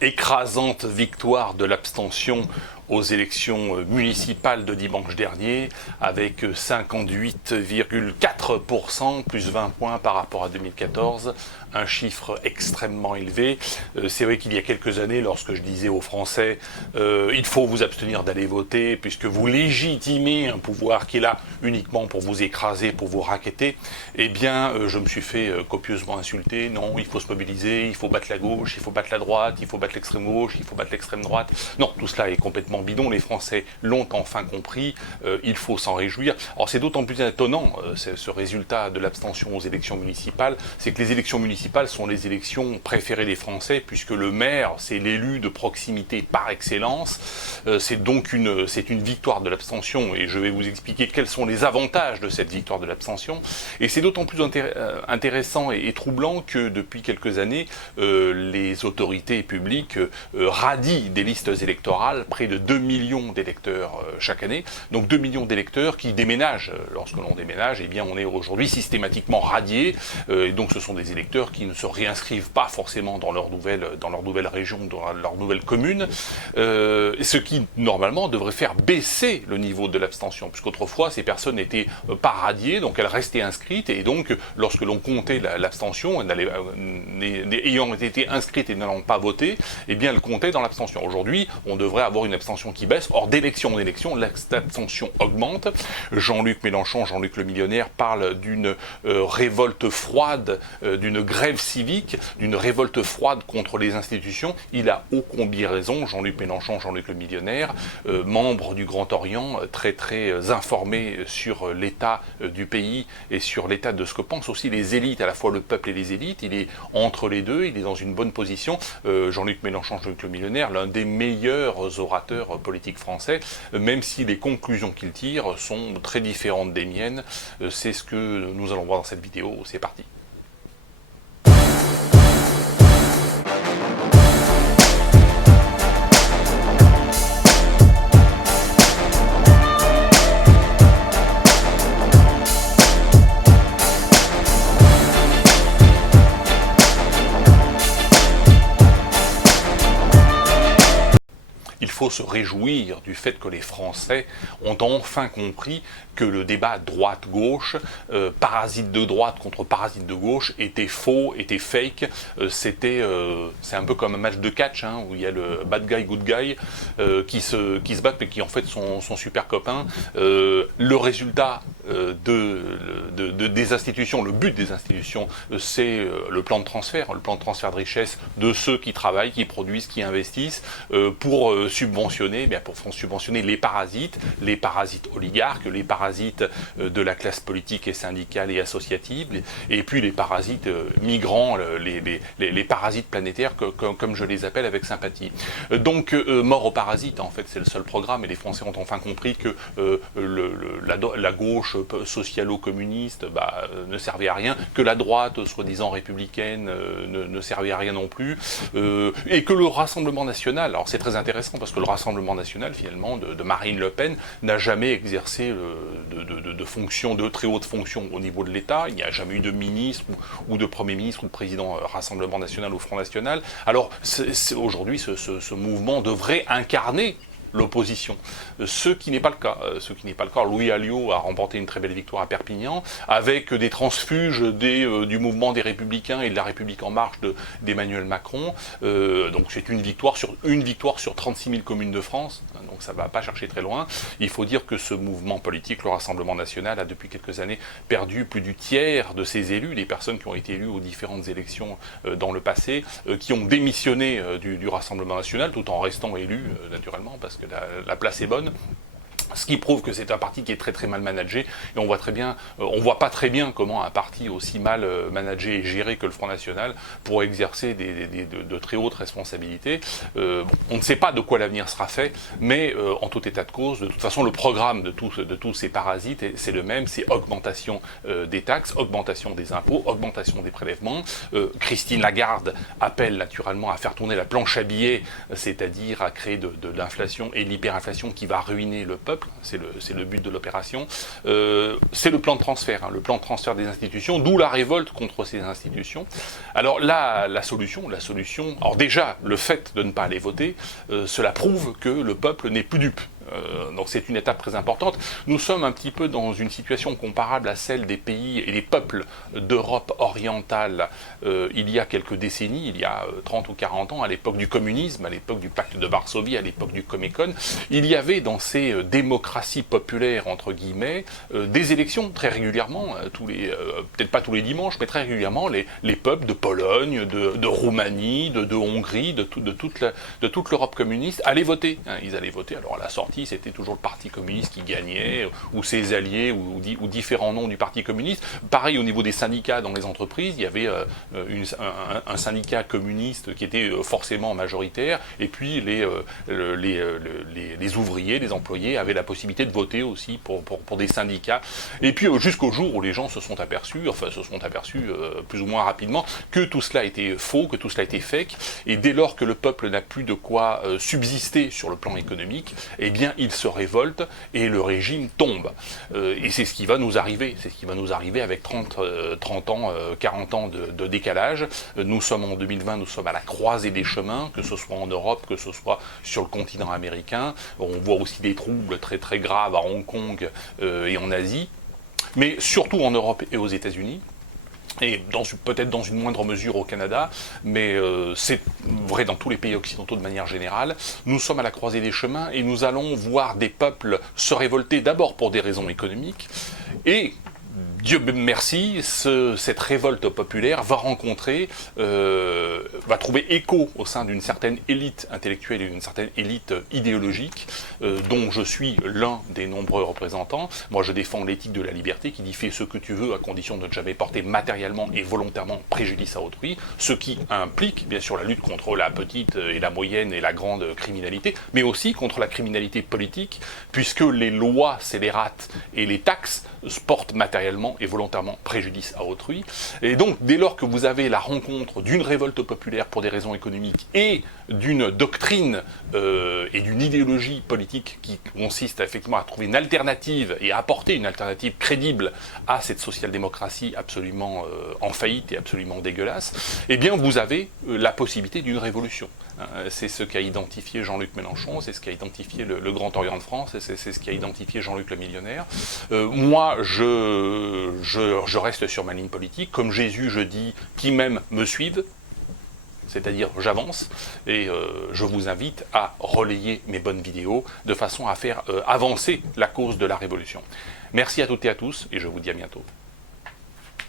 Écrasante victoire de l'abstention aux élections municipales de dimanche dernier, avec 58,4%, plus 20 points par rapport à 2014, un chiffre extrêmement élevé. C'est vrai qu'il y a quelques années, lorsque je disais aux Français il faut vous abstenir d'aller voter, puisque vous légitimez un pouvoir qui est là uniquement pour vous écraser, pour vous racketter, eh bien je me suis fait copieusement insulter. Non, il faut se mobiliser, il faut battre la gauche, il faut battre la droite, il faut battre l'extrême gauche, il faut battre l'extrême droite. Non, tout cela est complètement bidon, les Français l'ont enfin compris, il faut s'en réjouir. Alors c'est d'autant plus étonnant, ce résultat de l'abstention aux élections municipales, c'est que les élections municipales sont les élections préférées des Français, puisque le maire, c'est l'élu de proximité par excellence. C'est donc une victoire de l'abstention, et je vais vous expliquer quels sont les avantages de cette victoire de l'abstention. Et c'est d'autant plus intéressant et troublant que depuis quelques années, les autorités publiques radient des listes électorales près de 2 millions d'électeurs chaque année. Donc 2 millions d'électeurs qui déménagent. Lorsque l'on déménage, eh bien on est aujourd'hui systématiquement radié. Et donc ce sont des électeurs qui ne se réinscrivent pas forcément dans leur nouvelle région, dans leur nouvelle commune. Ce qui normalement devrait faire baisser le niveau de l'abstention, puisqu'autrefois ces personnes n'étaient pas radiées, donc elles restaient inscrites, et donc lorsque l'on comptait l'abstention, ayant été inscrites et n'allant pas voter, eh bien elles comptaient dans l'abstention. Aujourd'hui, on devrait avoir une abstention qui baisse. Or, d'élection en élection, l'abstention augmente. Jean-Luc Mélenchon, Jean-Luc le millionnaire, parle d'une révolte froide, d'une grève civique, d'une révolte froide contre les institutions. Il a ô combien raison, Jean-Luc Mélenchon, Jean-Luc le millionnaire, membre du Grand Orient, très très informé sur l'état du pays et sur l'état de ce que pensent aussi les élites, à la fois le peuple et les élites. Il est entre les deux, il est dans une bonne position. Jean-Luc Mélenchon, Jean-Luc le millionnaire, l'un des meilleurs orateurs politiques français, même si les conclusions qu'il tire sont très différentes des miennes. C'est ce que nous allons voir dans cette vidéo. C'est parti. Il faut se réjouir du fait que les Français ont enfin compris que le débat droite-gauche, parasite de droite contre parasite de gauche, était faux, était fake. C'est un peu comme un match de catch, hein, où il y a le bad guy, good guy, qui se battent, mais qui en fait sont super copains. Le résultat des institutions, le but des institutions, c'est le plan de transfert de richesse de ceux qui travaillent, qui produisent, qui investissent, pour subventionner les parasites oligarques, les parasites de la classe politique et syndicale et associative, et puis les parasites migrants, les parasites planétaires, comme je les appelle avec sympathie. Donc mort aux parasites, en fait, c'est le seul programme, et les Français ont enfin compris que la gauche socialo-communiste ne servait à rien, que la droite, soi-disant républicaine, ne servait à rien non plus, et que le Rassemblement national, alors c'est très intéressant parce que le Rassemblement national, finalement, de Marine Le Pen, n'a jamais exercé de très haute fonction au niveau de l'État. Il n'y a jamais eu de ministre ou de Premier ministre ou de président Rassemblement national ou Front national. Alors aujourd'hui, ce mouvement devrait incarner l'opposition. Ce qui n'est pas le cas. Louis Alliot a remporté une très belle victoire à Perpignan, avec des transfuges du mouvement des Républicains et de la République en marche d'Emmanuel Macron. Donc c'est une victoire sur 36 000 communes de France, donc ça ne va pas chercher très loin. Il faut dire que ce mouvement politique, le Rassemblement national, a depuis quelques années perdu plus du tiers de ses élus, des personnes qui ont été élues aux différentes élections dans le passé, qui ont démissionné du Rassemblement national, tout en restant élus, naturellement, parce que la place est bonne. Ce qui prouve que c'est un parti qui est très très mal managé, et on voit pas très bien comment un parti aussi mal managé et géré que le Front National pourrait exercer de très hautes responsabilités. On ne sait pas de quoi l'avenir sera fait, mais en tout état de cause, de toute façon, le programme de tous ces parasites, c'est le même, c'est augmentation des taxes, augmentation des impôts, augmentation des prélèvements. Christine Lagarde appelle naturellement à faire tourner la planche à billets, c'est-à-dire à créer de l'inflation et l'hyperinflation qui va ruiner le peuple. peuple, c'est le but de l'opération, c'est le plan de transfert, hein, le plan de transfert des institutions, d'où la révolte contre ces institutions. Alors là, la solution, alors déjà, le fait de ne pas aller voter, cela prouve que le peuple n'est plus dupe. Donc c'est une étape très importante. Nous sommes un petit peu dans une situation comparable à celle des pays et des peuples d'Europe orientale il y a quelques décennies, il y a 30 ou 40 ans, à l'époque du communisme, à l'époque du pacte de Varsovie, à l'époque du Comecon. Il y avait dans ces démocraties populaires, entre guillemets, des élections très régulièrement, peut-être pas tous les dimanches, mais très régulièrement, les peuples de Pologne, de Roumanie, de Hongrie, de toute l'Europe communiste allaient voter. Hein, ils allaient voter, alors à la sortie, c'était toujours le Parti communiste qui gagnait, ou ses alliés, ou différents noms du Parti communiste. Pareil au niveau des syndicats dans les entreprises, il y avait un syndicat communiste qui était forcément majoritaire, et puis les ouvriers, les employés avaient la possibilité de voter aussi pour des syndicats. Et puis jusqu'au jour où les gens se sont aperçus plus ou moins rapidement, que tout cela était faux, que tout cela était fake, et dès lors que le peuple n'a plus de quoi subsister sur le plan économique, eh bien il se révolte et le régime tombe. Et c'est ce qui va nous arriver, avec 30 ans, 40 ans de décalage. Nous sommes en 2020, nous sommes à la croisée des chemins, que ce soit en Europe, que ce soit sur le continent américain. On voit aussi des troubles très très graves à Hong Kong et en Asie, mais surtout en Europe et aux États-Unis. Et peut-être dans une moindre mesure au Canada, mais c'est vrai dans tous les pays occidentaux de manière générale. Nous sommes à la croisée des chemins et nous allons voir des peuples se révolter d'abord pour des raisons économiques, et Dieu merci, cette révolte populaire va trouver écho au sein d'une certaine élite intellectuelle et d'une certaine élite idéologique, dont je suis l'un des nombreux représentants. Moi, je défends l'éthique de la liberté qui dit « fais ce que tu veux à condition de ne jamais porter matériellement et volontairement préjudice à autrui », ce qui implique bien sûr la lutte contre la petite et la moyenne et la grande criminalité, mais aussi contre la criminalité politique, puisque les lois scélérates et les taxes portent matériellement et volontairement préjudice à autrui. Et donc, dès lors que vous avez la rencontre d'une révolte populaire pour des raisons économiques et d'une doctrine et d'une idéologie politique qui consiste effectivement à trouver une alternative et à apporter une alternative crédible à cette social-démocratie absolument en faillite et absolument dégueulasse, eh bien vous avez la possibilité d'une révolution. C'est ce qu'a identifié Jean-Luc Mélenchon, c'est ce qu'a identifié le Grand Orient de France, et c'est ce qu'a identifié Jean-Luc le Millionnaire. Moi, je reste sur ma ligne politique. Comme Jésus, je dis « qui m'aime me suive », c'est-à-dire j'avance, et je vous invite à relayer mes bonnes vidéos de façon à faire avancer la cause de la révolution. Merci à toutes et à tous, et je vous dis à bientôt.